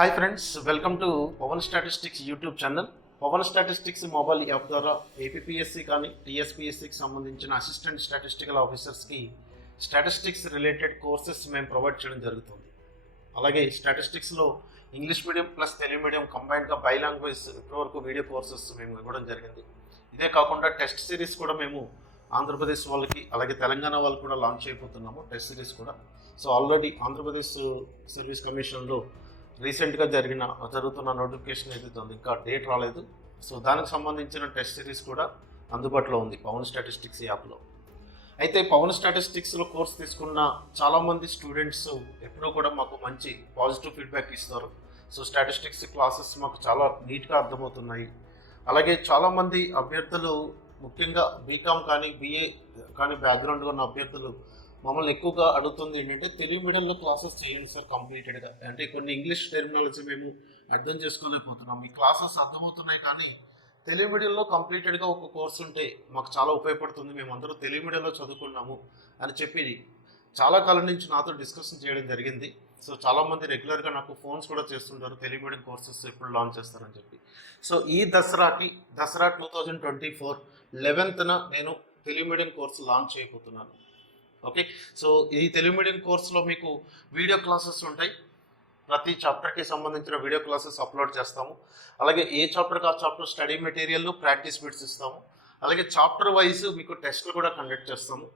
Hi friends welcome to Pavan statistics YouTube channel Pavan statistics mobile app ద్వారా APSC కానీ టీఎస్పీఎస్సికి సంబంధించిన assistant statistical ఆఫీసర్స్కి స్టాటిస్టిక్స్ రిలేటెడ్ కోర్సెస్ మేము ప్రొవైడ్ చేయడం జరుగుతుంది. అలాగే స్టాటిస్టిక్స్లో English medium plus Telugu medium కంబైన్డ్గా bi language ఇప్పటివరకు వీడియో కోర్సెస్ మేము ఇవ్వడం జరిగింది. ఇదే కాకుండా టెస్ట్ సిరీస్ కూడా మేము ఆంధ్రప్రదేశ్ వాళ్ళకి అలాగే తెలంగాణ వాళ్ళకి కూడా లాంచ్ అయిపోతున్నాము టెస్ట్ సిరీస్ కూడా. సో ఆల్రెడీ ఆంధ్రప్రదేశ్ సర్వీస్ కమిషన్లో రీసెంట్గా జరిగిన జరుగుతున్న నోటిఫికేషన్ ఏదైతే ఉంది ఇంకా డేట్ రాలేదు. సో దానికి సంబంధించిన టెస్ట్ సిరీస్ కూడా అందుబాటులో ఉంది పవన్ స్టాటిస్టిక్స్ యాప్లో. అయితే పవన్ స్టాటిస్టిక్స్లో కోర్స్ తీసుకున్న చాలామంది స్టూడెంట్స్ ఎప్పుడూ కూడా మాకు మంచి పాజిటివ్ ఫీడ్బ్యాక్ ఇస్తారు. సో స్టాటిస్టిక్స్ క్లాసెస్ మాకు చాలా నీట్గా అర్థమవుతున్నాయి. అలాగే చాలామంది అభ్యర్థులు ముఖ్యంగా బీకామ్ కానీ బీఏ కానీ బ్యాక్గ్రౌండ్గా ఉన్న అభ్యర్థులు మమ్మల్ని ఎక్కువగా అడుగుతుంది ఏంటంటే తెలుగు మీడియంలో క్లాసెస్ చేయండి సార్ కంప్లీటెడ్గా అంటే కొన్ని ఇంగ్లీష్ టెర్మినాలజీ మేము అర్థం చేసుకోలేకపోతున్నాం. ఈ క్లాసెస్ అర్థమవుతున్నాయి కానీ తెలుగు మీడియంలో కంప్లీటెడ్గా ఒక కోర్స్ ఉంటే మాకు చాలా ఉపయోగపడుతుంది. మేము అందరూ తెలుగు మీడియంలో చదువుకున్నాము అని చెప్పి చాలా కాలం నుంచి నాతో డిస్కషన్ చేయడం జరిగింది. సో చాలామంది రెగ్యులర్గా నాకు ఫోన్స్ కూడా చేస్తుంటారు. తెలుగు మీడియం కోర్సెస్ ఎప్పుడు లాంచ్ చేస్తారని చెప్పి. సో ఈ దసరాకి Dasara two thousand twenty four లెవెన్త్న నేను తెలుగు మీడియం కోర్సు లాంచ్ చేయబోతున్నాను. ఓకే సో ఈ తెలుగు మీడియం కోర్సులో మీకు వీడియో క్లాసెస్ ఉంటాయి. ప్రతి చాప్టర్కి సంబంధించిన వీడియో క్లాసెస్ అప్లోడ్ చేస్తాము. అలాగే ఏ చాప్టర్కి ఆ chapter study material practice bits ఇస్తాము. అలాగే చాప్టర్ వైజ్ మీకు టెస్ట్లు కూడా కండక్ట్ చేస్తాము.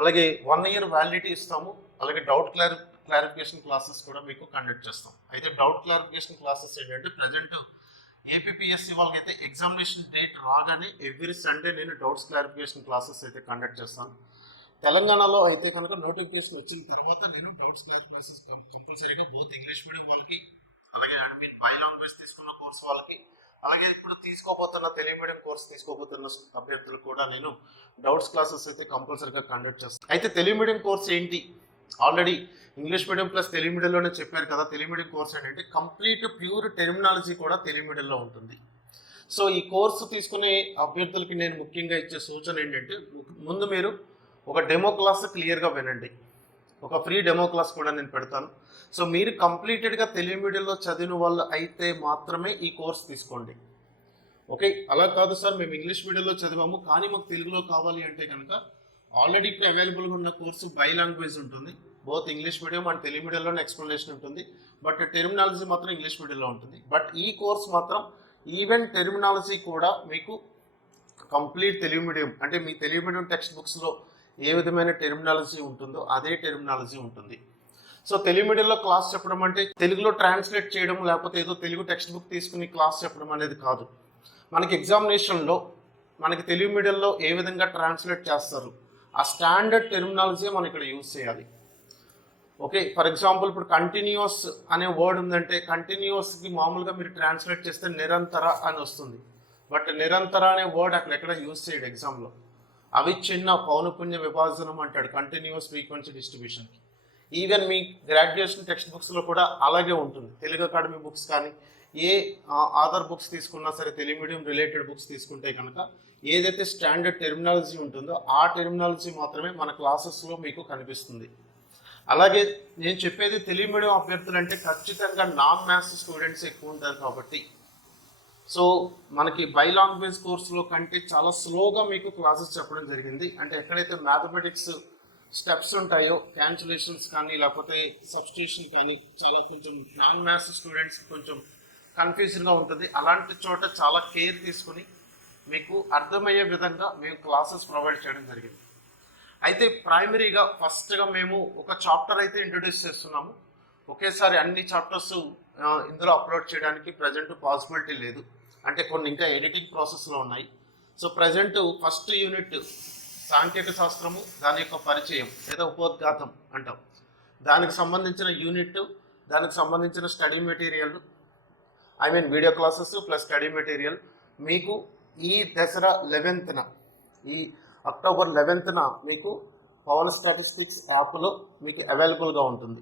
అలాగే వన్ ఇయర్ వ్యాలిడిటీ ఇస్తాము. అలాగే డౌట్ క్లారి క్లారిఫికేషన్ క్లాసెస్ కూడా మీకు కండక్ట్ చేస్తాం అయితే డౌట్ క్లారిఫికేషన్ క్లాసెస్ ఏంటంటే ప్రజెంట్ ఏపీఎస్సి వాళ్ళకి అయితే ఎగ్జామినేషన్ డేట్ రాగానే ఎవ్రీ సండే నేను డౌట్స్ క్లారిఫికేషన్ క్లాసెస్ అయితే కండక్ట్ చేస్తాను. తెలంగాణలో అయితే కనుక నోటిఫికేషన్ వచ్చిన తర్వాత నేను డౌట్స్ క్లాస్ క్లాసెస్ కంపల్సరీగా బోత్ ఇంగ్లీష్ మీడియం వాళ్ళకి అలాగే ఐ మీన్ బై లాంగ్వేజ్ తీసుకున్న కోర్స్ వాళ్ళకి అలాగే ఇప్పుడు తీసుకోబోతున్న తెలుగు మీడియం కోర్స్ తీసుకోబోతున్న అభ్యర్థులు కూడా నేను డౌట్స్ క్లాసెస్ అయితే కంపల్సరీగా కండక్ట్ చేస్తాను. అయితే తెలుగు మీడియం కోర్స్ ఏంటి? Already English medium plus Telugu మీడియంలోనే చెప్పారు కదా తెలుగు మీడియం కోర్స్ ఏంటంటే కంప్లీట్ ప్యూర్ టెర్మినాలజీ కూడా తెలుగు మీడియంలో ఉంటుంది. సో ఈ కోర్సు తీసుకునే అభ్యర్థులకి నేను ముఖ్యంగా ఇచ్చే సూచన ఏంటంటే ముందు మీరు ఒక డెమో క్లాస్ క్లియర్గా వినండి. ఒక ఫ్రీ డెమో క్లాస్ కూడా నేను పెడతాను. సో మీరు కంప్లీటెడ్గా తెలుగు మీడియంలో చదివిన వాళ్ళు అయితే మాత్రమే ఈ కోర్స్ తీసుకోండి. ఓకే అలా కాదు సార్ మేము ఇంగ్లీష్ మీడియంలో చదివాము. కానీ మాకు తెలుగులో కావాలి అంటే కనుక ఆల్రెడీ ఇప్పుడు అవైలబుల్గా ఉన్న కోర్సు బై లాంగ్వేజ్ ఉంటుంది. Both English medium and Telugu మీడియంలోనే explanation ఉంటుంది. బట్ టెర్మినాలజీ మాత్రం ఇంగ్లీష్ మీడియంలో ఉంటుంది. బట్ ఈ కోర్స్ మాత్రం ఈవెన్ టెర్మినాలజీ కూడా మీకు కంప్లీట్ తెలుగు మీడియం అంటే మీ తెలుగు మీడియం టెక్స్ట్ బుక్స్లో ఏ విధమైన టెర్మినాలజీ ఉంటుందో అదే టెర్మినాలజీ ఉంటుంది. సో తెలుగు మీడియంలో క్లాస్ చెప్పడం అంటే తెలుగులో ట్రాన్స్లేట్ చేయడం లేకపోతే ఏదో తెలుగు టెక్స్ట్ బుక్ తీసుకుని క్లాస్ చెప్పడం అనేది కాదు. మనకి ఎగ్జామినేషన్లో మనకి తెలుగు మీడియంలో ఏ విధంగా ట్రాన్స్లేట్ చేస్తారు? ఆ స్టాండర్డ్ టెర్మినాలజీ మనం ఇక్కడ యూజ్ చేయాలి. ఓకే ఫర్ ఎగ్జాంపుల్ ఇప్పుడు కంటిన్యూస్ అనే వర్డ్ ఉందంటే కంటిన్యూస్కి మామూలుగా మీరు ట్రాన్స్లేట్ చేస్తే నిరంతర అని వస్తుంది. బట్ నిరంతర అనే వర్డ్ అక్కడ ఎక్కడ యూజ్ చేయడు ఎగ్జామ్లో అవిచ్ఛిన్న పౌనపుణ్య విభాజనం అంటాడు కంటిన్యూస్ ఫ్రీక్వెన్సీ డిస్ట్రిబ్యూషన్కి ఈవెన్ మీ గ్రాడ్యుయేషన్ టెక్స్ట్ బుక్స్లో కూడా అలాగే ఉంటుంది. తెలుగు అకాడమీ బుక్స్ కానీ ఏ ఆధార్ బుక్స్ తీసుకున్నా సరే తెలుగు మీడియం రిలేటెడ్ బుక్స్ తీసుకుంటే కనుక ఏదైతే స్టాండర్డ్ టెర్మినాలజీ ఉంటుందో ఆ టెర్మినాలజీ మాత్రమే మన క్లాసెస్లో మీకు కనిపిస్తుంది. అలాగే నేను చెప్పేది తెలుగు మీడియం అభ్యర్థులు అంటే ఖచ్చితంగా నాన్ మ్యాథ్స్ స్టూడెంట్స్ ఎక్కువ ఉంటారు కాబట్టి సో మనకి బై లాంగ్వేజ్ కోర్సులో కంటే చాలా స్లోగా మీకు క్లాసెస్ చెప్పడం జరిగింది. అంటే ఎక్కడైతే మ్యాథమెటిక్స్ స్టెప్స్ ఉంటాయో క్యాన్సులేషన్స్ కానీ లేకపోతే సబ్స్టిట్యూషన్ కానీ చాలా కొంచెం నాన్ మ్యాథ్స్ స్టూడెంట్స్ కొంచెం కన్ఫ్యూజన్గా ఉంటుంది. అలాంటి చోట చాలా కేర్ తీసుకుని మీకు అర్థమయ్యే విధంగా మేము క్లాసెస్ ప్రొవైడ్ చేయడం జరిగింది. అయితే ప్రైమరీగా ఫస్ట్గా మేము ఒక చాప్టర్ అయితే ఇంట్రొడ్యూస్ చేస్తున్నాము. ఒకేసారి అన్ని చాప్టర్స్ ఇందులో అప్లోడ్ చేయడానికి ప్రజెంట్ పాసిబిలిటీ లేదు. అంటే కొన్ని ఇంకా ఎడిటింగ్ ప్రాసెస్లో ఉన్నాయి. సో ప్రజెంట్ ఫస్ట్ యూనిట్ సాంకేతిక శాస్త్రము దాని యొక్క పరిచయం లేదా ఉపోద్ఘాతం అంటాం. దానికి సంబంధించిన యూనిట్ దానికి సంబంధించిన study material I mean video classes plus study material మీకు ఈ దసరా లెవెన్త్న ఈ అక్టోబర్ లెవెన్త్న మీకు పవన్ స్టాటిస్టిక్స్ యాప్లో మీకు అవైలబుల్గా ఉంటుంది.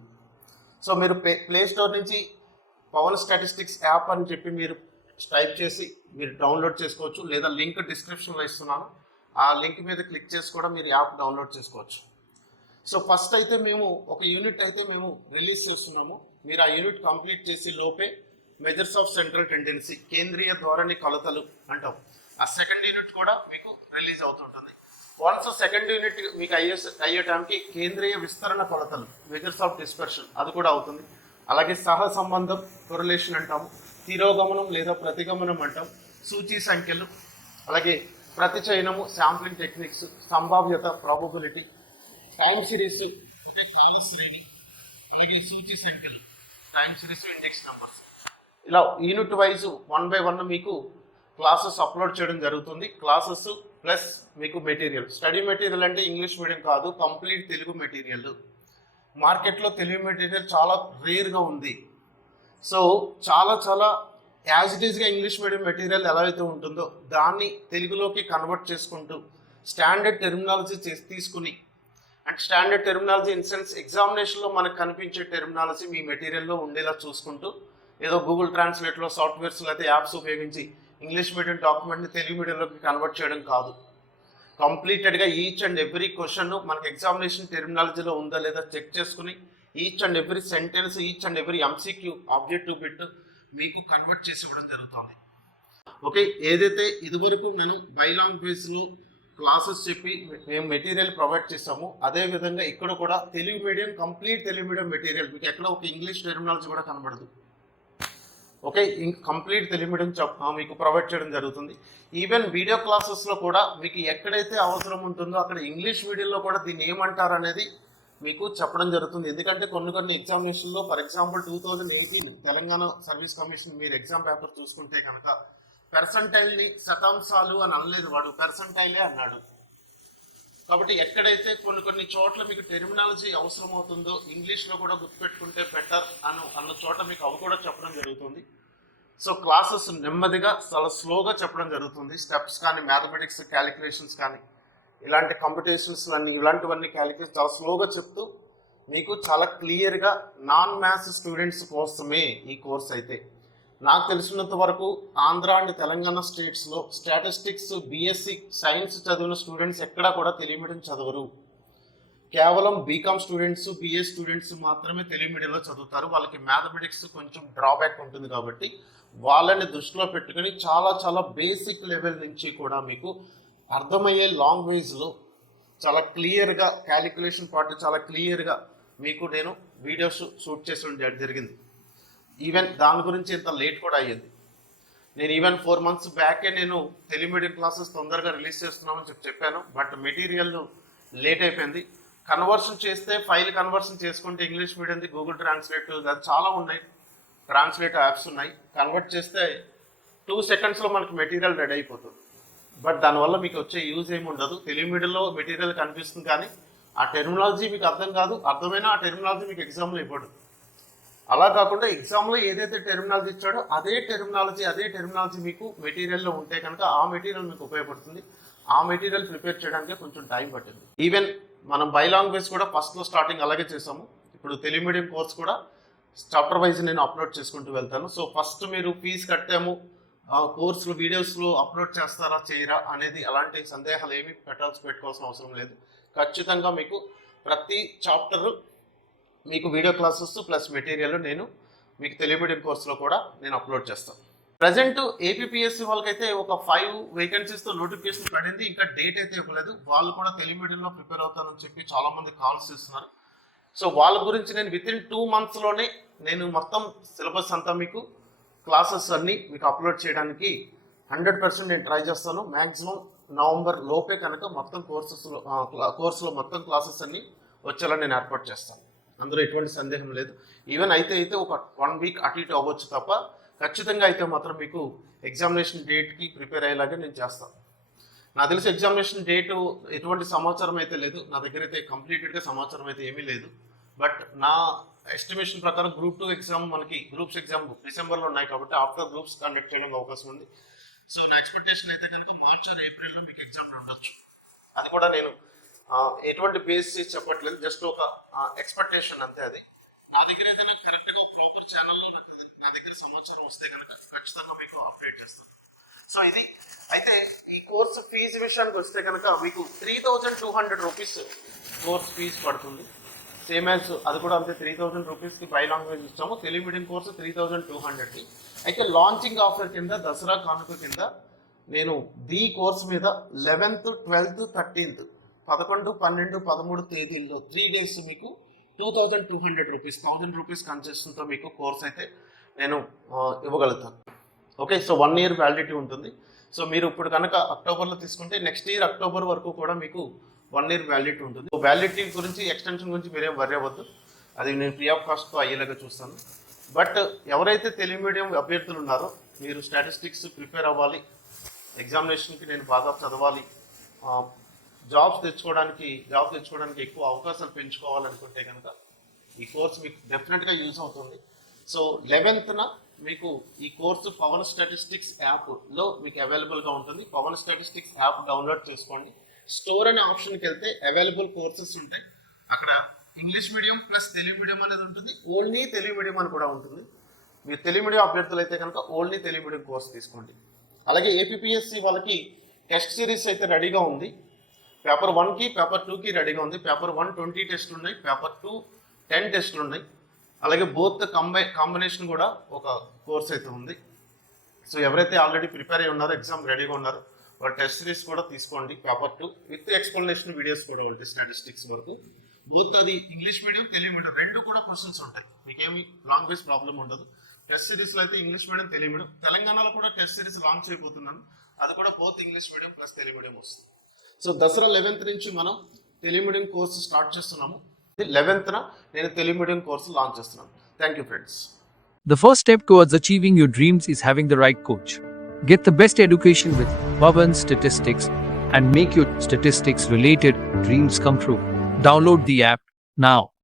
సో మీరు ప్లే ప్లే స్టోర్ నుంచి పవన్ స్టాటిస్టిక్స్ యాప్ అని చెప్పి మీరు టైప్ చేసి మీరు డౌన్లోడ్ చేసుకోవచ్చు. లేదా లింక్ డిస్క్రిప్షన్లో ఇస్తున్నాను. ఆ లింక్ మీద క్లిక్ చేసి కూడా మీరు యాప్ డౌన్లోడ్ చేసుకోవచ్చు. సో ఫస్ట్ అయితే మేము ఒక యూనిట్ అయితే మేము రిలీజ్ చేస్తున్నాము. మీరు ఆ యూనిట్ కంప్లీట్ చేసి లోపే మెజర్స్ ఆఫ్ సెంట్రల్ టెండెన్సీ కేంద్రీయ ధోరణి కొలతలు అంటాం. ఆ సెకండ్ యూనిట్ కూడా మీకు రిలీజ్ అవుతుంటుంది వన్స్ సెకండ్ యూనిట్ మీకు అయ్యే అయ్యే టైంకి కేంద్రీయ విస్తరణ కొలతలు మెజర్స్ ఆఫ్ డిస్పర్షన్ అది కూడా అవుతుంది. అలాగే సహ సంబంధం కొరలేషన్ అంటాము. తిరోగమనం లేదా ప్రతిగమనం అంటాం. సూచి సంఖ్యలు అలాగే ప్రతిచయనము శాంప్లింగ్ టెక్నిక్స్ సంభావ్యత ప్రాబబిలిటీ టైం సిరీస్ అంటే కాల శ్రేణి అలాగే సూచి సంఖ్యలు టైం సిరీస్ ఇండెక్స్ నంబర్స్ ఇలా unit wise one by one మీకు క్లాసెస్ అప్లోడ్ చేయడం జరుగుతుంది. క్లాసెస్ ప్లస్ మీకు మెటీరియల్ స్టడీ మెటీరియల్ అంటే ఇంగ్లీష్ మీడియం కాదు కంప్లీట్ తెలుగు మెటీరియల్ మార్కెట్లో తెలుగు మెటీరియల్ చాలా రేర్గా ఉంది. సో చాలా చాలా యాజ్ ఇట్ ఈస్గా ఇంగ్లీష్ మీడియం మెటీరియల్ ఎలా అయితే ఉంటుందో దాన్ని తెలుగులోకి కన్వర్ట్ చేసుకుంటూ స్టాండర్డ్ టెర్మినాలజీ చేసి తీసుకుని and standard terminology in sense ఎగ్జామినేషన్లో మనకు కనిపించే టెర్మినాలజీ మీ మెటీరియల్లో ఉండేలా చూసుకుంటూ ఏదో గూగుల్ ట్రాన్స్లేట్లో సాఫ్ట్వేర్స్ లేకపోతే యాప్స్ ఉపయోగించి ఇంగ్లీష్ మీడియం డాక్యుమెంట్ని తెలుగు మీడియంలోకి కన్వర్ట్ చేయడం కాదు. కంప్లీటెడ్గా ఈచ్ అండ్ ఎవ్రీ క్వశ్చన్ మనకి ఎగ్జామినేషన్ టెర్మినాలజీలో ఉందా లేదా చెక్ చేసుకుని each and every sentence each and every MCQ objective bit మీకు కన్వర్ట్ చేసి ఇవ్వడం జరుగుతుంది. ఓకే ఏదైతే ఇదివరకు మనం బై లాంగ్వేజ్లో క్లాసెస్ చెప్పి మేము మెటీరియల్ ప్రొవైడ్ చేస్తాము అదే విధంగా ఇక్కడ కూడా Telugu medium complete Telugu medium material మీకు ఎక్కడ ఒక ఇంగ్లీష్ టెర్మినాలజీ కూడా కనబడదు. ఓకే కంప్లీట్ తెలియడం మీకు ప్రొవైడ్ చేయడం జరుగుతుంది. ఈవెన్ వీడియో క్లాసెస్లో కూడా మీకు ఎక్కడైతే అవసరం ఉంటుందో అక్కడ ఇంగ్లీష్ మీడియంలో కూడా దీన్ని ఏమంటారు అనేది మీకు చెప్పడం జరుగుతుంది. ఎందుకంటే కొన్ని కొన్ని ఎగ్జామినేషన్లో for example two thousand eighteen Telangana service commission మీరు ఎగ్జామ్ పేపర్ చూసుకుంటే కనుక పెర్సంటైల్ని శతాంశాలు అని అనలేదు వాడు పెర్సంటైలే అన్నాడు. కాబట్టి ఎక్కడైతే కొన్ని కొన్ని చోట్ల మీకు టెర్మినాలజీ అవసరం అవుతుందో ఇంగ్లీష్లో కూడా గుర్తుపెట్టుకుంటే బెటర్ అను అన్న చోట మీకు అవి కూడా చెప్పడం జరుగుతుంది. సో క్లాసెస్ నెమ్మదిగా చాలా స్లోగా చెప్పడం జరుగుతుంది. స్టెప్స్ కానీ మ్యాథమెటిక్స్ క్యాలిక్యులేషన్స్ కానీ ఇలాంటి కంపిటీషన్స్ అన్నీ ఇలాంటివన్నీ క్యాలిక్యులేషన్ చాలా స్లోగా చెప్తూ మీకు చాలా క్లియర్గా నాన్ మ్యాథ్స్ స్టూడెంట్స్ కోసమే ఈ కోర్స్ అయితే. నాకు తెలిసినంత వరకు ఆంధ్ర అండ్ తెలంగాణ స్టేట్స్లో స్టాటిస్టిక్స్ బీఎస్సీ సైన్స్ చదివిన స్టూడెంట్స్ ఎక్కడా కూడా తెలియమీడియం చదవరు. కేవలం బీకామ్ స్టూడెంట్స్ బీఏ స్టూడెంట్స్ మాత్రమే తెలుగు మీడియంలో చదువుతారు. వాళ్ళకి మ్యాథమెటిక్స్ కొంచెం డ్రాబ్యాక్ ఉంటుంది కాబట్టి వాళ్ళని దృష్టిలో పెట్టుకొని చాలా చాలా బేసిక్ లెవెల్ నుంచి కూడా మీకు అర్థమయ్యే లాంగ్వేజ్లో చాలా క్లియర్గా క్యాలిక్యులేషన్ పాటు చాలా క్లియర్గా మీకు నేను వీడియోస్ షూట్ చేసి జరిగింది. ఈవెన్ దాని గురించి ఇంత లేట్ కూడా అయ్యింది. నేను ఈవెన్ ఫోర్ మంత్స్ బ్యాకే నేను టెలిమీడియం క్లాసెస్ తొందరగా రిలీజ్ చేస్తున్నామని చెప్పి చెప్పాను. బట్ మెటీరియల్ లేట్ అయిపోయింది. కన్వర్షన్ చేస్తే ఫైల్ కన్వర్షన్ చేసుకుంటే ఇంగ్లీష్ మీడియంది గూగుల్ ట్రాన్స్లేట్ అది చాలా ఉన్నాయి. ట్రాన్స్లేట్ యాప్స్ ఉన్నాయి. కన్వర్ట్ చేస్తే టూ సెకండ్స్లో మనకి మెటీరియల్ రెడీ అయిపోతుంది. బట్ దానివల్ల మీకు వచ్చే యూజ్ ఏమి ఉండదు. తెలుగు మీడియంలో మెటీరియల్ కనిపిస్తుంది కానీ ఆ టెర్మినాలజీ మీకు అర్థం కాదు. అర్థమైనా ఆ టెర్మినాలజీ మీకు ఎగ్జామ్లో ఇవ్వడు. అలా కాకుండా ఎగ్జామ్లో ఏదైతే టెర్మినాలజీ ఇచ్చాడో అదే టెర్మినాలజీ అదే టెర్మినాలజీ మీకు మెటీరియల్లో ఉంటే కనుక ఆ మెటీరియల్ మీకు ఉపయోగపడుతుంది. ఆ మెటీరియల్ ప్రిపేర్ చేయడానికి కొంచెం టైం పట్టింది. ఈవెన్ మనం బై లాంగ్వేజ్ కూడా ఫస్ట్లో స్టార్టింగ్ అలాగే చేసాము ఇప్పుడు తెలుగు మీడియం కోర్స్ కూడా చాప్టర్ వైజ్ నేను అప్లోడ్ చేసుకుంటూ వెళ్తాను. సో ఫస్ట్ మీరు ఫీజు కట్టాము ఆ కోర్సులు వీడియోస్లో అప్లోడ్ చేస్తారా చేయరా అనేది అలాంటి సందేహాలు ఏమి పెట్టాల్సి పెట్టుకోవాల్సిన అవసరం లేదు. ఖచ్చితంగా మీకు ప్రతి చాప్టర్ మీకు వీడియో క్లాసెస్ ప్లస్ మెటీరియల్ నేను మీకు తెలుగు మీడియం కోర్సులో కూడా నేను అప్లోడ్ చేస్తాను. ప్రజెంట్ ఏపీఎస్సి వాళ్ళకైతే ఒక ఫైవ్ వేకెన్సీస్తో నోటిఫికేషన్ పడింది. ఇంకా డేట్ అయితే ఇవ్వలేదు. వాళ్ళు కూడా తెలుగు మీడియంలో ప్రిపేర్ అవుతారని చెప్పి చాలామంది కాల్స్ ఇస్తున్నారు సో వాళ్ళ గురించి నేను విత్ ఇన్ టూ మంత్స్లోనే నేను మొత్తం సిలబస్ అంతా మీకు క్లాసెస్ అన్నీ మీకు అప్లోడ్ చేయడానికి హండ్రెడ్ పర్సెంట్ నేను ట్రై చేస్తాను. మ్యాక్సిమం నవంబర్ లోపే కనుక మొత్తం కోర్సెస్లో కోర్సులో మొత్తం క్లాసెస్ అన్నీ వచ్చేలా నేను ఏర్పాటు చేస్తాను. అందులో ఎటువంటి సందేహం లేదు. ఈవెన్ అయితే అయితే ఒక వన్ వీక్ అటు ఇటు అవ్వచ్చు తప్ప ఖచ్చితంగా అయితే మాత్రం మీకు ఎగ్జామినేషన్ డేట్కి ప్రిపేర్ అయ్యేలాగా నేను చేస్తాను. నాకు తెలిసి ఎగ్జామినేషన్ డేటు ఎటువంటి సమాచారం అయితే లేదు. నా దగ్గర అయితే కంప్లీటెడ్గా సమాచారం అయితే ఏమీ లేదు. బట్ నా ఎస్టిమేషన్ ప్రకారం గ్రూప్ టూ ఎగ్జామ్ మనకి గ్రూప్స్ ఎగ్జామ్ డిసెంబర్లో ఉన్నాయి కాబట్టి ఆఫ్టర్ గ్రూప్స్ కండక్ట్ చేయడానికి అవకాశం ఉంది. సో నా ఎక్స్పెక్టేషన్ అయితే కనుక మార్చ్ ఆర్ ఏప్రిల్లో మీకు ఎగ్జామ్ ఉండొచ్చు. అది కూడా నేను ఎటువంటి బేస్ చెప్పట్లేదు. జస్ట్ ఒక ఎక్స్పెక్టేషన్ అంతే అది. నా దగ్గర అయితే కరెక్ట్గా ఒక ప్రాపర్ ఛానల్లో నాకు నా దగ్గర సమాచారం వస్తే కనుక ఖచ్చితంగా మీకు అప్డేట్ చేస్తాను. సో ఇది అయితే ఈ కోర్సు ఫీజు విషయానికి వస్తే కనుక మీకు three thousand two hundred rupees course fee పడుతుంది. సేమ్ యాజ్ అది కూడా అంతే త్రీ థౌజండ్ రూపీస్కి బై లాంగ్వేజ్ ఇస్తాము Telugu medium course three thousand two హండ్రెడ్కి అయితే లాంచింగ్ ఆఫర్ కింద దసరా కానుక కింద నేను ది కోర్స్ మీద లెవెన్త్ ట్వెల్త్ థర్టీన్త్ పదకొండు పన్నెండు పదమూడు తేదీల్లో త్రీ డేస్ మీకు two thousand two hundred rupees thousand rupees కన్సెషన్తో మీకు కోర్స్ అయితే నేను ఇవ్వగలుగుతాను okay so one year validity ఉంటుంది. సో మీరు ఇప్పుడు కనుక అక్టోబర్లో తీసుకుంటే నెక్స్ట్ ఇయర్ అక్టోబర్ వరకు కూడా మీకు వన్ ఇయర్ వ్యాలిడిటీ ఉంటుంది. సో వ్యాలిడిటీ గురించి ఎక్స్టెన్షన్ గురించి మీరేం వరి అవ్వద్దు. అది నేను ఫ్రీ ఆఫ్ కాస్ట్తో అయ్యేలాగా చూస్తాను. బట్ ఎవరైతే తెలుగు మీడియం అభ్యర్థులు ఉన్నారో మీరు స్టాటిస్టిక్స్ ప్రిపేర్ అవ్వాలి. ఎగ్జామినేషన్కి నేను బాగా చదవాలి. జాబ్స్ తెచ్చుకోవడానికి జాబ్ తెచ్చుకోవడానికి ఎక్కువ అవకాశాలు పెంచుకోవాలనుకుంటే కనుక ఈ కోర్స్ మీకు డెఫినెట్గా యూజ్ అవుతుంది. సో లెవెన్త్న మీకు ఈ కోర్సు పవన్ స్టాటిస్టిక్స్ యాప్లో మీకు అవైలబుల్గా ఉంటుంది. పవన్ స్టాటిస్టిక్స్ యాప్ డౌన్లోడ్ చేసుకోండి. స్టోర్ అనే ఆప్షన్కి వెళ్తే అవైలబుల్ కోర్సెస్ ఉంటాయి. అక్కడ English medium plus Telugu medium అనేది ఉంటుంది. ఓన్లీ తెలుగు మీడియం అని కూడా ఉంటుంది. మీరు తెలుగు మీడియం అభ్యర్థులు అయితే కనుక ఓన్లీ తెలుగు మీడియం కోర్స్ తీసుకోండి. అలాగే ఏపీఎస్సి వాళ్ళకి టెస్ట్ సిరీస్ అయితే రెడీగా ఉంది. పేపర్ వన్కి పేపర్ టూకి రెడీగా ఉంది. పేపర్ వన్ ట్వంటీ టెస్ట్లు ఉన్నాయి. పేపర్ టూ టెన్ టెస్ట్లు ఉన్నాయి. అలాగే బోత్ కంబై కాంబినేషన్ కూడా ఒక కోర్స్ అయితే ఉంది. సో ఎవరైతే ఆల్రెడీ ప్రిపేర్ అయి ఉన్నారో ఎగ్జామ్ రెడీగా ఉన్నారో వాళ్ళ టెస్ట్ సిరీస్ కూడా తీసుకోండి. Paper two with explanation videos కూడా ఉంటాయి స్టాటిస్టిక్స్ వరకు. బోత్ అది ఇంగ్లీష్ మీడియం తెలుగు మీడియం రెండు కూడా క్వశ్చన్స్ ఉంటాయి. మీకేమి లాంగ్వేజ్ ప్రాబ్లం ఉండదు. టెస్ట్ సిరీస్లో అయితే ఇంగ్లీష్ మీడియం తెలుగు మీడియం తెలంగాణలో కూడా టెస్ట్ సిరీస్ లాంచ్ అయిపోతున్నాను. అది కూడా both English medium plus Telugu medium వస్తుంది. సో దసరా లెవెన్త్ నుంచి మనం తెలుగు మీడియం కోర్సు స్టార్ట్ చేస్తున్నాము లెవెన్త్న నేను తెలుగు మీడియం కోర్సు లాంచ్ చేస్తున్నాను thank you friends The first step towards achieving your dreams is having the right coach. Get the best education with Bhavan Statistics and make your statistics related dreams come true. Download the app now.